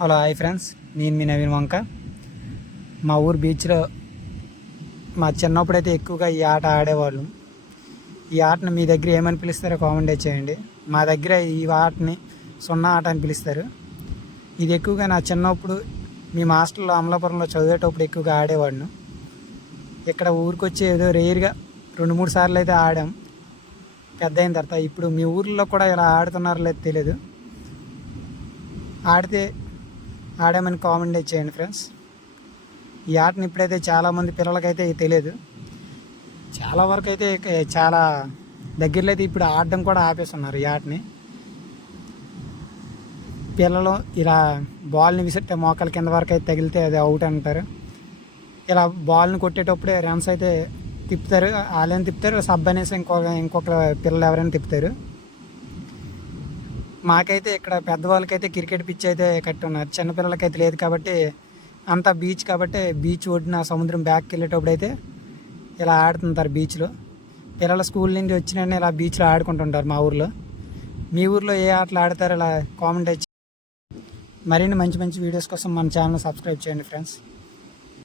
Hello hi friends, నేను మీ నవీన్ వంక. మా ఊరు బీచ్లో మా చిన్నప్పుడైతే ఎక్కువగా ఈ ఆట ఆడేవాళ్ళు. ఈ ఆటను మీ దగ్గర ఏమని పిలుస్తారో కామెంట్ చేయండి. మా దగ్గర ఈ ఆటని సున్నా ఆట అని పిలుస్తారు. ఇది ఎక్కువగా నా చిన్నప్పుడు మేము హాస్టల్లో అమలాపురంలో చదివేటప్పుడు ఎక్కువగా ఆడేవాడిని. ఇక్కడ ఊరికి ఏదో రేర్గా 2-3 సార్లు అయితే ఆడాం పెద్ద అయిన తర్వాత. ఇప్పుడు మీ ఊర్లో కూడా ఇలా ఆడుతున్నారో లేదో తెలియదు. ఆడామని కామెంట్ చేయండి ఫ్రెండ్స్. ఈ ఆటని ఇప్పుడైతే చాలామంది పిల్లలకైతే తెలియదు. చాలా వరకు అయితే చాలా దగ్గరలో అయితే ఇప్పుడు ఆడడం కూడా ఆపేస్తున్నారు ఈ ఆటని. పిల్లలు ఇలా బాల్ని విసిరితే మోకాల కింద వరకు అయితే తగిలితే అది అవుట్ అంటారు. ఇలా బాల్ని కొట్టేటప్పుడే రన్స్ అయితే తిప్పుతారు. వాళ్ళని తిప్పుతారు, సబ్ అనేసి ఇంకొక పిల్లలు ఎవరైనా తిప్పుతారు. మాకైతే ఇక్కడ పెద్దవాళ్ళకైతే క్రికెట్ పిచ్ అయితే కట్టి ఉన్నారు, చిన్నపిల్లలకైతే లేదు. కాబట్టి అంతా బీచ్ కాబట్టి బీచ్ ఒడ్డున సముద్రం బ్యాక్కి వెళ్ళేటప్పుడు అయితే ఇలా ఆడుతుంటారు బీచ్లో. పిల్లల స్కూల్ నుండి వచ్చిన ఇలా బీచ్లో ఆడుకుంటుంటారు మా ఊర్లో. మీ ఊర్లో ఏ ఆటలు ఆడతారో ఇలా కామెంట్ మరిన్ని మంచి మంచి వీడియోస్ కోసం మన ఛానల్ సబ్స్క్రైబ్ చేయండి ఫ్రెండ్స్.